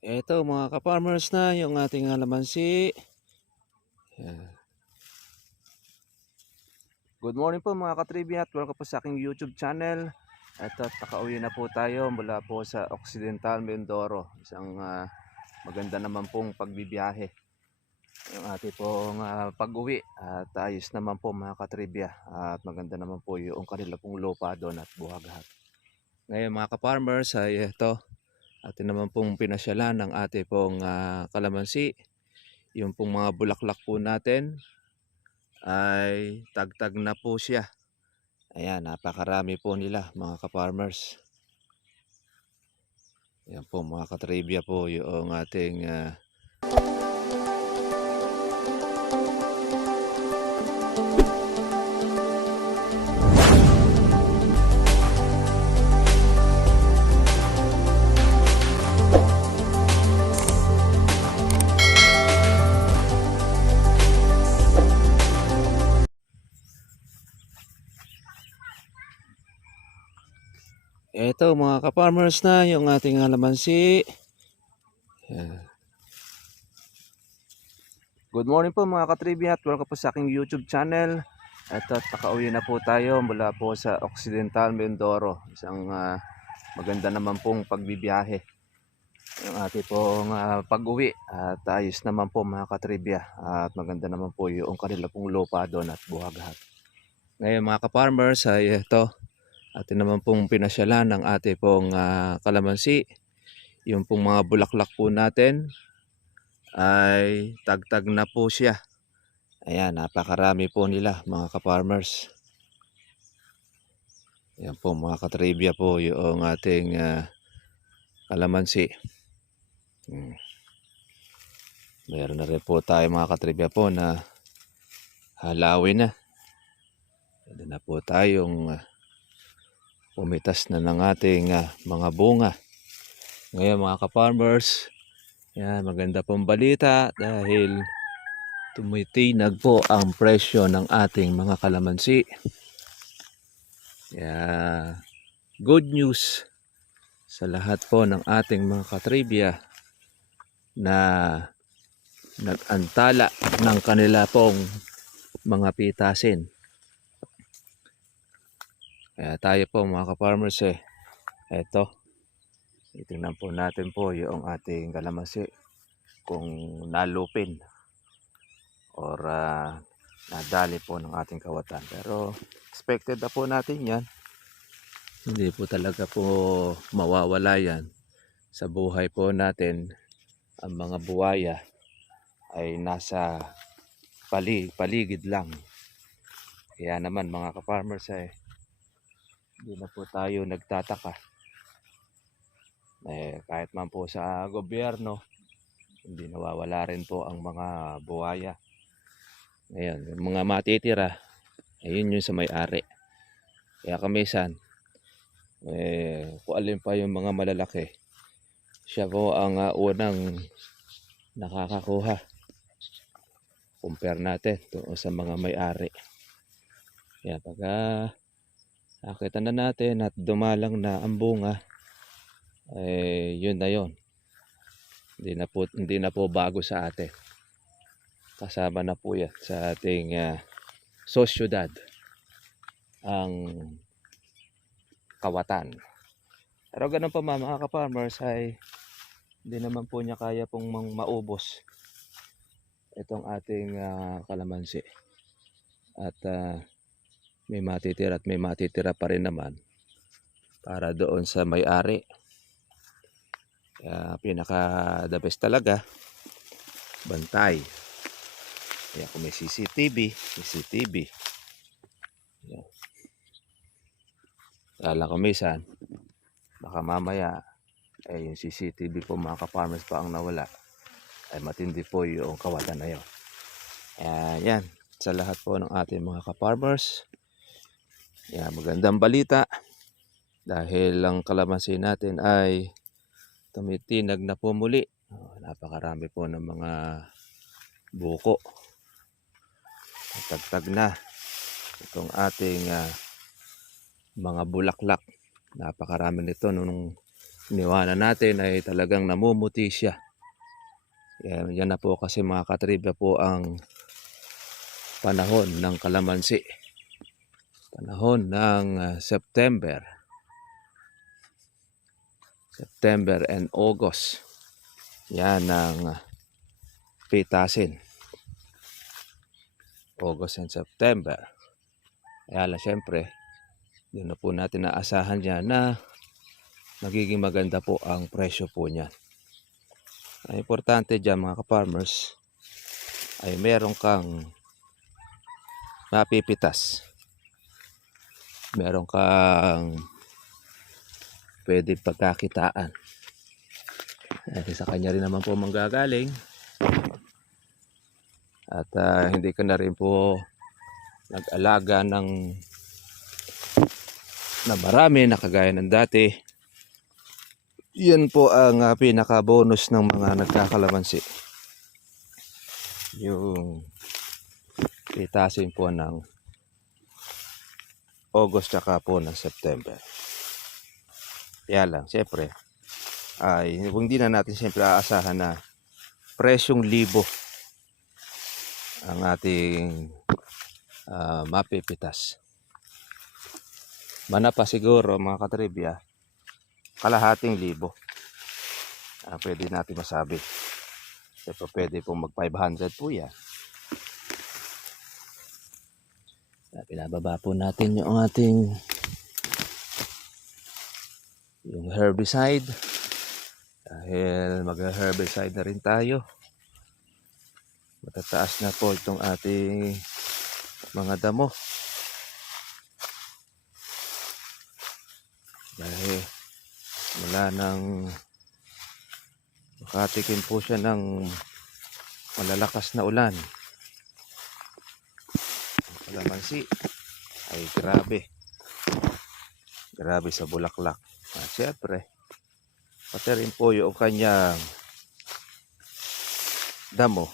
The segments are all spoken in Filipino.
Eto mga ka-farmers na yung ating alamansi. Yan. Good morning po mga ka-trivia at welcome po sa aking YouTube channel. Eto, nakauwi na po tayo mula po sa Occidental Mindoro. Isang maganda naman pong pagbibiyahe. Yung ating pong pag-uwi at ayos naman po mga ka-trivia. At maganda naman po yung kanila pong lupa doon at buhaghag. Ngayon mga ka-farmers ay ito. Atin naman pong pinasyalan ng ating pong kalamansi. Yung pong mga bulaklak po natin ay tagtag na po siya. Ayan, napakarami po nila mga ka-farmers. Ayan po mga ka-trivia po yung ating eto mga ka-farmers na yung ating alamansi. Ayan. Good morning po mga ka-trivia at welcome po sa aking YouTube channel. Eto, nakauwi na po tayo mula po sa Occidental Mindoro. Isang maganda naman pong pagbibiyahe. Yung ating pong pag-uwi at ayos naman po mga ka-trivia. At maganda naman po yung kanila pong lupa doon at buhaghag. Ngayon mga ka-farmers ay ito. Atin naman pong pinasyalan ng ating pong kalamansi. Yung pong mga bulaklak po natin ay tagtag na po siya. Ayan, napakarami po nila mga ka-farmers. Ayan po mga ka-trivia po yung ating kalamansi. Meron na rin po tayo mga ka-trivia po na halawin na. Pwede na po tayong pumitas na ng ating mga bunga. Ngayon mga ka-farmers, yan, maganda pong balita dahil tumitinag po ang presyo ng ating mga kalamansi. Yeah, good news sa lahat po ng ating mga ka-trivia na nag-antala ng kanila pong mga pitasin. Kaya tayo po mga ka-farmers eto, itingnan po natin po yung ating kalamansi kung nalupin or nadali po ng ating kawatan. Pero expected na po natin yan. Hindi po talaga po mawawala yan. Sa buhay po natin, ang mga buwaya ay nasa paligid lang. Kaya naman mga ka-farmers hindi na po tayo nagtataka. Kahit man po sa gobyerno, hindi nawawala rin po ang mga buwaya. Ngayon, yung mga matitira, ayun yung sa may-ari. Kaya kamisan, kung alin pa yung mga malalaki, siya po ang unang nakakakuha. Compare natin doon sa mga may-ari. Kaya pag nakita na natin at dumalang na ang bunga, yun na yun. Hindi na po bago sa atin. Kasama na po yan sa ating sosyudad ang kawatan. Pero ganun pa mga ka-farmers ay hindi naman po niya kaya pong maubos itong ating kalamansi. At may matitira pa rin naman para doon sa may-ari. Kaya pinaka the best talaga, bantay. Kaya kung may CCTV. Yan. Kala ko minsan, baka mamaya yung CCTV po mga ka-farmers pa ang nawala, ay matindi po yung kawatan na yun. Yan, sa lahat po ng ating mga ka-farmers, yan, magandang balita dahil ang kalamansi natin ay tumitinag na po muli. Napakarami po ng mga buko. Tagtag na itong ating mga bulaklak. Napakarami nito nung iniwanan natin ay talagang namumuti siya. Yan na po kasi mga katribya po ang panahon ng kalamansi. Panahon ng September and August. Yan ang pitasin. August and September. Kaya lang syempre, yun na po natin naasahan dyan na magiging maganda po ang presyo po niyan. Ang importante dyan mga ka-farmers ay meron kang mapipitas. Meron kang pwede pagkakitaan. Sa kanya rin naman po manggagaling. At hindi ka na rin po nag-alaga na marami na kagaya ng dati. Yan po ang pinaka-bonus ng mga nagkakalamansi. Yung pitasin po ng August tsaka po ng September. Kaya lang, siyempre, ay hindi na natin siyempre aasahan na presyong libo ang ating mapipitas. Manapa siguro mga katribya, kalahating libo. Pwede natin masabi. Siyempre pwede pong mag 500 po yan. Pinababa po natin yung ating herbicide. Dahil mag-herbicide na rin tayo. Matataas na po itong ating mga damo. Dahil mula nang makatikim po siya ng malalakas na ulan. Ang kalamansi ay grabe sa bulaklak. At syempre, pati rin po yung kanyang damo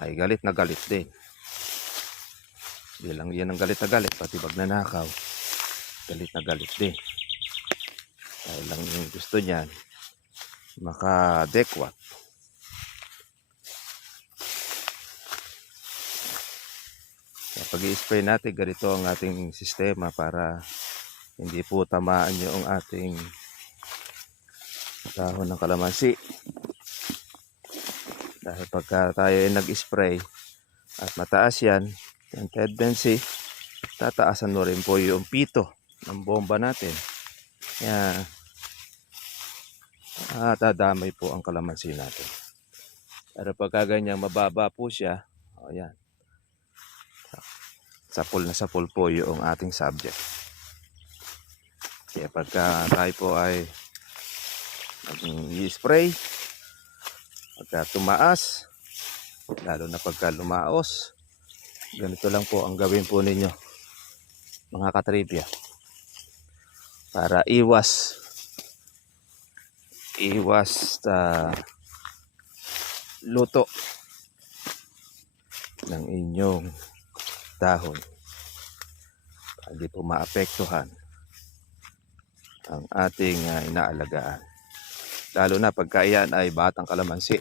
ay galit na galit din. Hindi lang yan ang galit na galit, pati pag nanakaw, galit na galit din. Dahil lang yung gusto niyan, makadekwat. Pag i-spray natin, ganito ang ating sistema para hindi po tamaan yung ating dahon ng kalamansi. Dahil pagka tayo ay nag-spray at mataas yan, yung tendency, tataasan mo rin po yung pito ng bomba natin. Kaya dadamay po ang kalamansi natin. Pero pagka ganyan mababa po siya, yan. Sapul na sapul po yung ating subject. Kaya pagka tayo po ay i-spray, pagka tumaas, lalo na pagka lumaos, ganito lang po ang gawin po ninyo mga katribya para iwas luto ng inyong dahon. Hindi po maapektuhan ang ating inaalagaan. Lalo na pagka iyan ay batang kalamansi.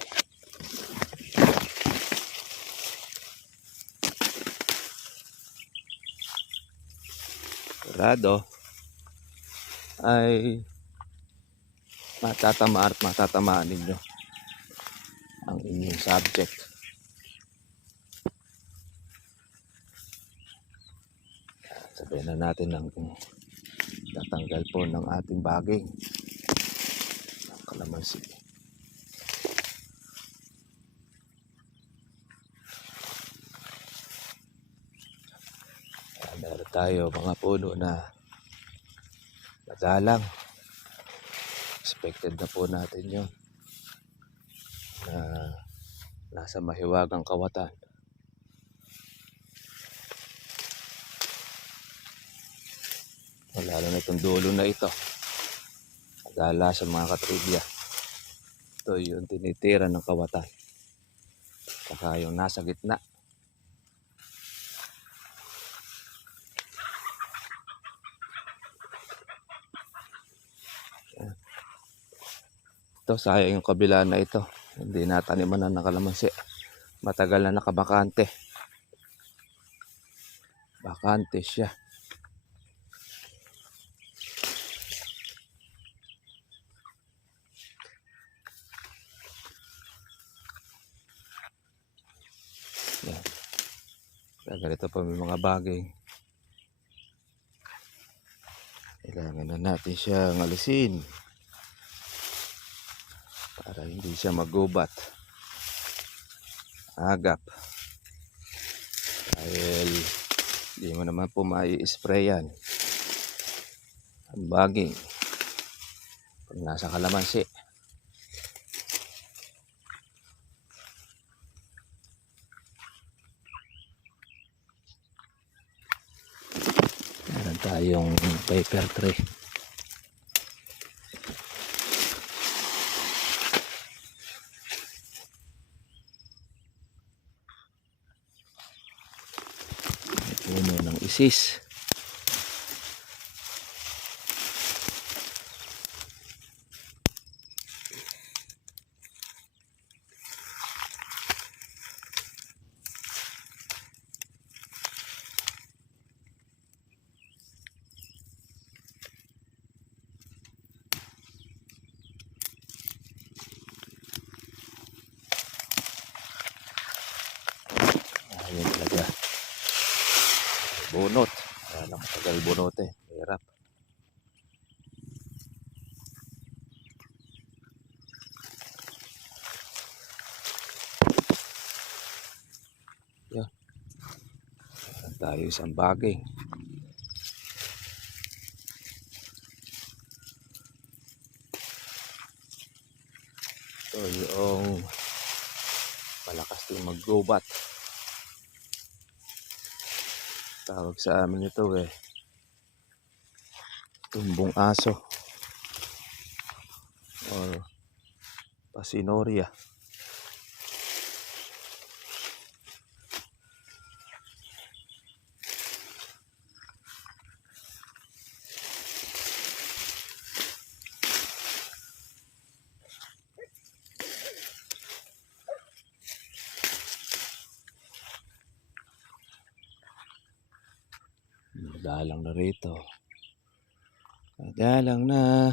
Sigurado ay matatamaan ninyo ang inyong subject. Sabihin na natin ng tatanggal po ng ating baging ng kalamansi. Meron tayo mga puno na madalang. Expected na po natin yun na nasa mahiwagang kawatan. Lalo na itong dulo na ito, madala sa mga katribya. Ito yung tinitira ng kawatan. Saka yung nasa gitna. Ito, sayang yung kabila na ito. Hindi nataniman na ng kalamansi. Matagal na nakabakante. Bakante siya. Yan. Kaya ganito pa may mga bagay. Kailangan na natin siyang alisin para hindi siya magubat. Agap. Dahil hindi mo naman po mai-sprayan ang baging pag nasa kalamansi. Meron tayong paper tray. Puno ng isis. Ayun talaga. Bunot. Kaya lang matagal bunot eh. Hirap. Yan. Meron tayo isang bagay. Ito yung malakas din mag-gubat. Tawag sa amin ito eh. Tumbong aso. Or pasinoria. Dalang na rito. Dalang na.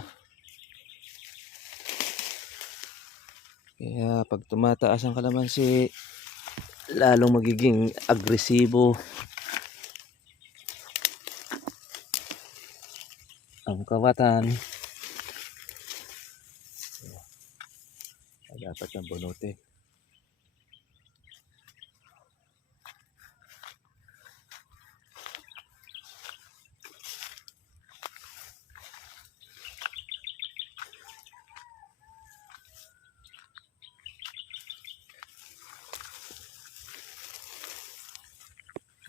Kaya pag tumataas ang kalamansi, lalong magiging agresibo ang kawatan. Dapat ang bunutin.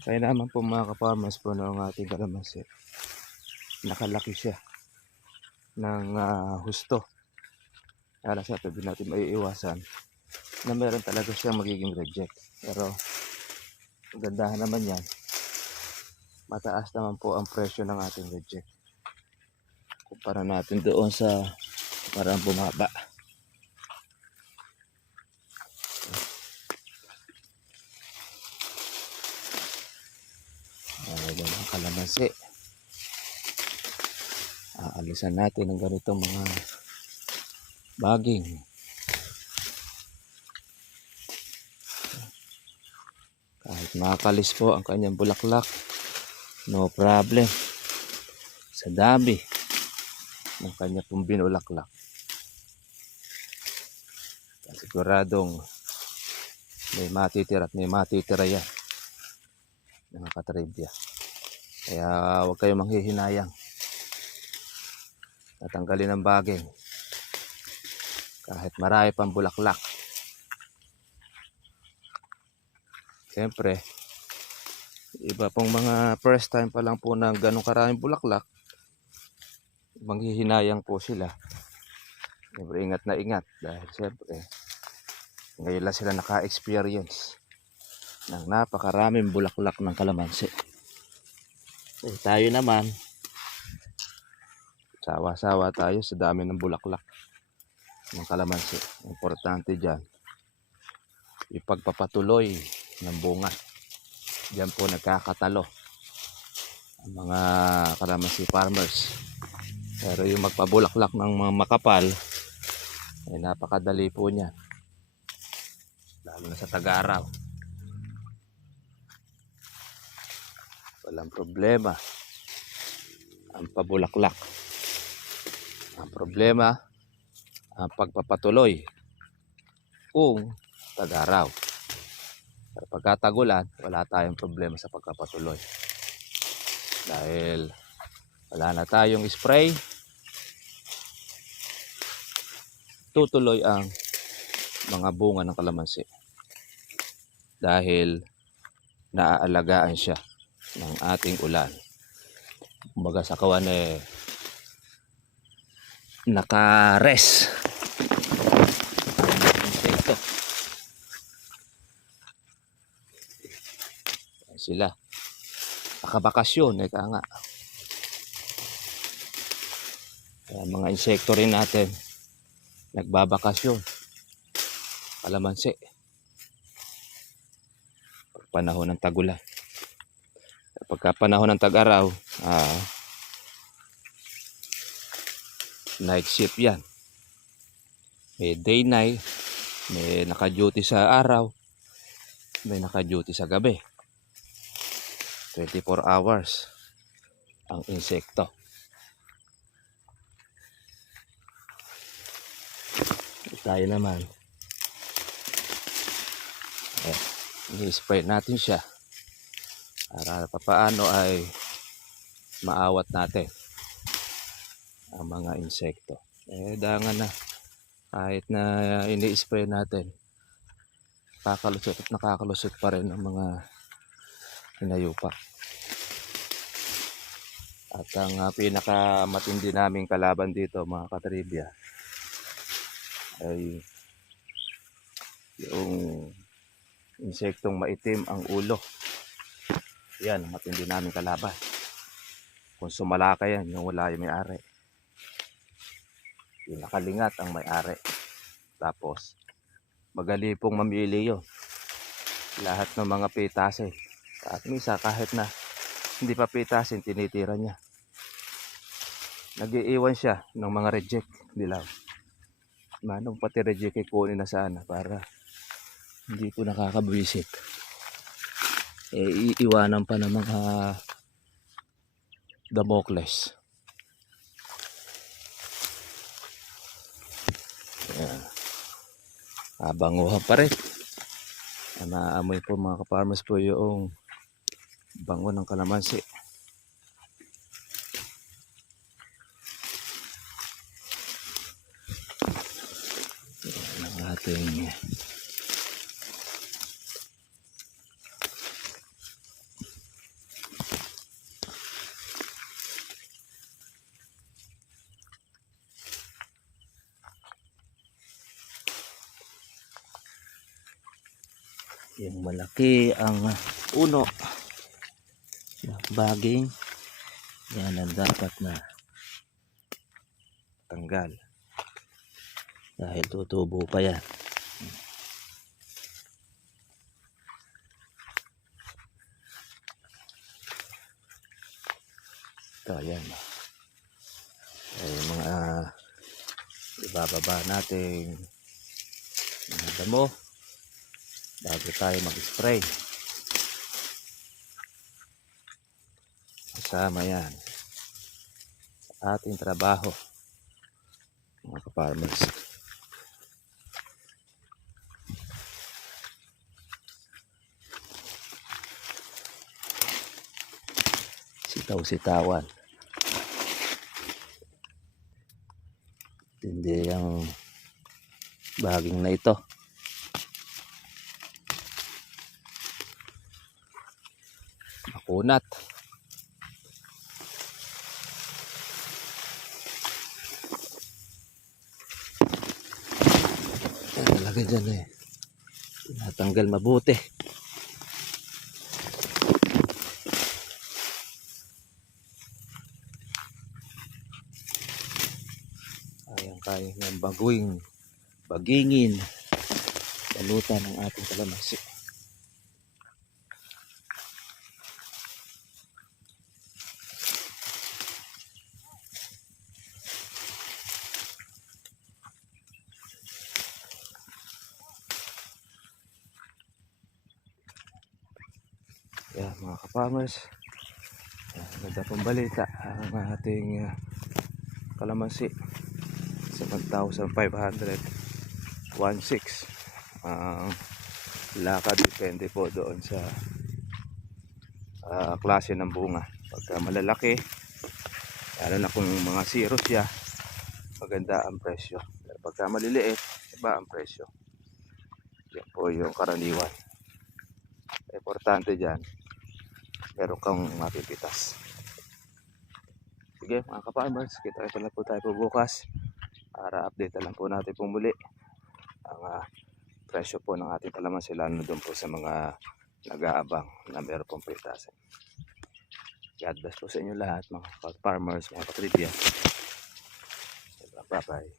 Kaya naman po mga kaparmas po ng ating kalamansi. Nakalaki siya ng husto. Kaya siya pwede natin maiiwasan na meron talaga siyang magiging reject. Pero ang gandahan naman yan, mataas naman po ang presyo ng ating reject. Kumpara natin doon sa parang bumaba. Ayan ang kalamansi. Aalisan natin ang ganitong mga baging. Kahit makakalis po ang kanyang bulaklak, no problem. Sa dami ng kanya pong binulaklak, siguradong may matitira at may matitira yan, mga katribya. Kaya huwag kayong manghihinayang. Natanggalin ang baging kahit marami pang bulaklak. Siyempre, iba pong mga first time pa lang po na ganong karaming bulaklak, manghihinayang po sila. Siyempre, ingat na ingat dahil siyempre ngayon lang sila naka-experience ng napakaraming bulaklak ng kalamansi. Tayo naman, sawa-sawa tayo sa dami ng bulaklak. ng kalamansi. Importante dyan, ipagpapatuloy ng bunga. Diyan po nagkakatalo ang mga kalamansi farmers. Pero yung magpabulaklak ng mga makapal, ay napakadali po niya. Lalo na sa tag-araw. Walang problema ang pabulaklak. Ang problema, ang pagpapatuloy kung tag-araw. Pero pagkatagulan, wala tayong problema sa pagpapatuloy. Dahil wala na tayong spray, tutuloy ang mga bunga ng kalamansi. Dahil naaalagaan siya ng ating ulan. Kumbaga sa kawan naka-rest ang insekto. Sila nakabakasyon, ika nga. Kaya mga insekto rin natin nagbabakasyon. Kalamansi. Pag panahon ng tagulan. Pagka panahon ng tag-araw, night shift yan. May day night, may naka-duty sa araw, may naka-duty sa gabi. 24 hours ang insekto. Tayo naman, i-spray natin siya para papaano ay maawat natin ang mga insekto. Dangan na kahit na ini-spray natin, nakakalusot at nakakalusot pa rin ang mga hinayupa. At ang pinakamatindi naming kalaban dito, mga katribya, ay yung insektong maitim ang ulo. Yan, matindi namin kalaban. Kung sumalaka yan, yung wala yung may-ari. Yung nakalingat ang may-ari. Tapos, magali pong mamili yun. Lahat ng mga pitasin. At misa kahit na hindi pa pitasin, tinitira niya. Nag-iiwan siya ng mga reject. Dilaw. Manong pati reject ay kunin na sana para hindi po nakakabwisit. Iiwanan pa ng mga Damocles. Ayan. Abanguhan pa rin. Naamoy po mga kaparmers po yung bango ng kalamansi. Ayan ang ating yung malaki ang uno baging, yan ang dapat na tanggal dahil tutubo pa yan. Ito yan ay mga ibababa natin mga damo bago tayo mag-spray. Kasama yan sa ating trabaho mga ka-farmers. Sitaw-sitawan. Hindi yung baging na ito. Makunat. Talaga dyan tinatanggal mabuti. Kaya ng baguing bagingin, balutan ng ating kalamansi. Yan mga ka-farmers, ganda pong balita ang ating kalamansi sa 1,500 1,600 ang lakad, depende po doon sa klase ng bunga. Pagka malalaki, lalo na kung mga zero siya, maganda ang presyo. Pero pagka maliliit, iba ang presyo. Yan po yung karaniwan. Importante dyan, meron kang mapipitas. Sige mga ka-farmers, kita na po tayo po bukas para update na lang po natin po muli ang presyo po ng ating kalamansi, lalo na doon po sa mga nag-aabang na meron pong pitasin. God bless po sa inyo lahat mga farmers, mga katribya. Bye bye.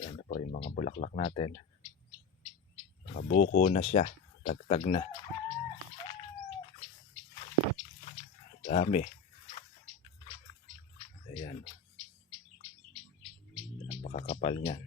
Ayan na po yung mga bulaklak natin. Buko na siya, tagtag na. Dami. Ayan. Napakakapal niyan.